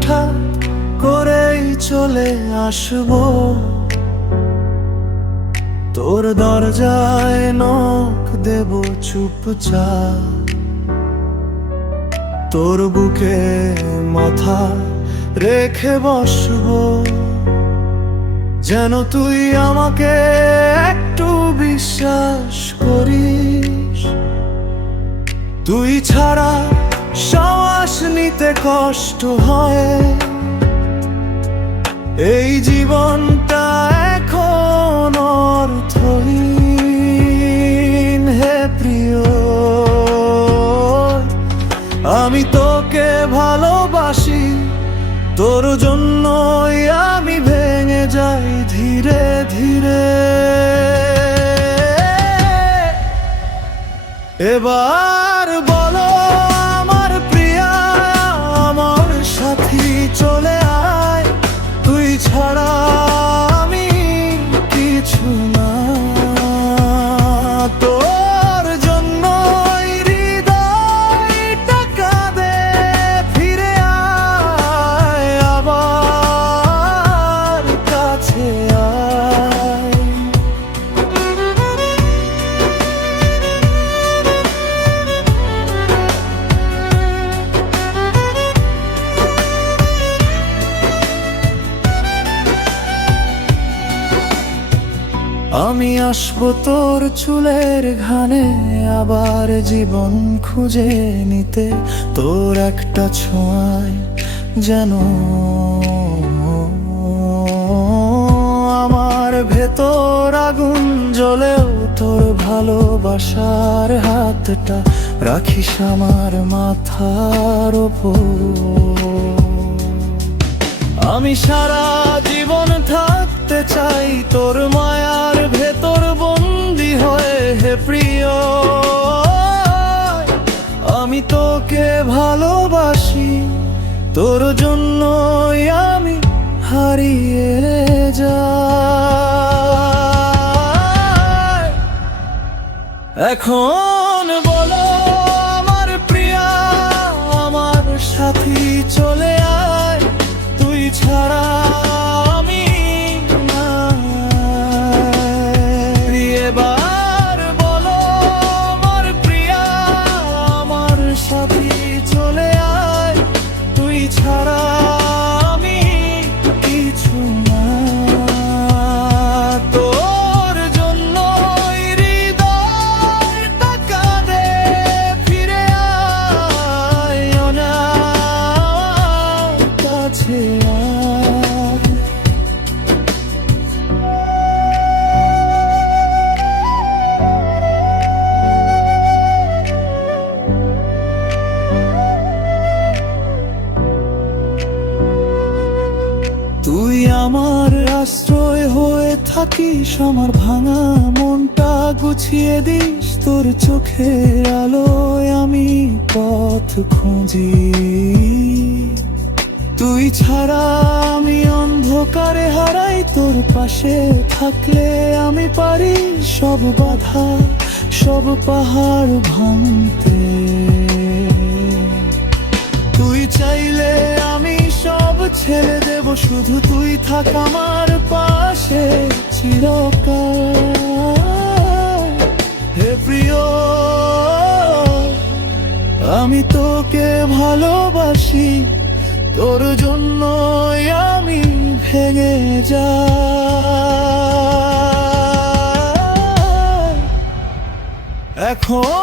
হঠাৎ করেই চলে আসবো, তোর দরজায় নখ দেব চুপচাপ, তোর বুকে মাথা রেখে বসবো, যেন তুই আমাকে একটু বিশ্বাস করিস। তুই ছাড়া শ্বাস নিতে কষ্ট হয়, এই জীবনটা এখন অর্থহীন। হে প্রিয়, আমি তোকে ভালোবাসি, তোর জন্যই আমি ভেঙে যাই ধীরে ধীরে। এবার বলো আমার প্রিয়া, আমার সাথী চলে আয়, তুই ছাড়া আমি কিছু না। তোর জন্য হৃদয়টা কাঁদে, ফিরে আয় আবার কাছে আয়। আমি আসবো তোর চুলের ঘানে, আবার জীবন খুঁজে নিতে, তোর একটা ছোঁয়ায় যেন আমার ভেতর আগুন জ্বলেও, তোর ভালোবাসার হাতটা রাখিস আমার মাথার ওপর। আমি সারা জীবন থাকতে চাই তোর মায়ার ভেতর বন্দি হয়ে। হে প্রিয়, আমি তোকে ভালোবাসি, তোর জন্যই আমি হারিয়ে যাই। এখন বলো আমার প্রিয়া, আমার সাথী চলে আয়, তুই ছাড়া আমি নাই। এবার বলো আমার প্রিয়া, আমার সাথী চলে আয়, তুই ছাড়া আমি কিছু না। তোর জন্য হৃদয়টা কাঁদে, ফিরে আয় আমার কাছে আয়। তুই আমার আশ্রয় হয়ে থাকিস, আমার ভাঙা মনটা গুছিয়ে দিস, তোর চোখের আলোয় আমি পথ খুঁজি। তুই ছাড়া আমি অন্ধকারে হারাই, তোর পাশে থাকলে আমি পারি সব বাধা, সব পাহাড় ভাঙতে। তুই চাইলে আমি সব ছেড়ে দেব, শুধু তুই থাক আমার পাশে চিরকাল। হে প্রিয়, আমি তোকে ভালোবাসি, তোর জন্যই আমি ভেঙে যাই। এখন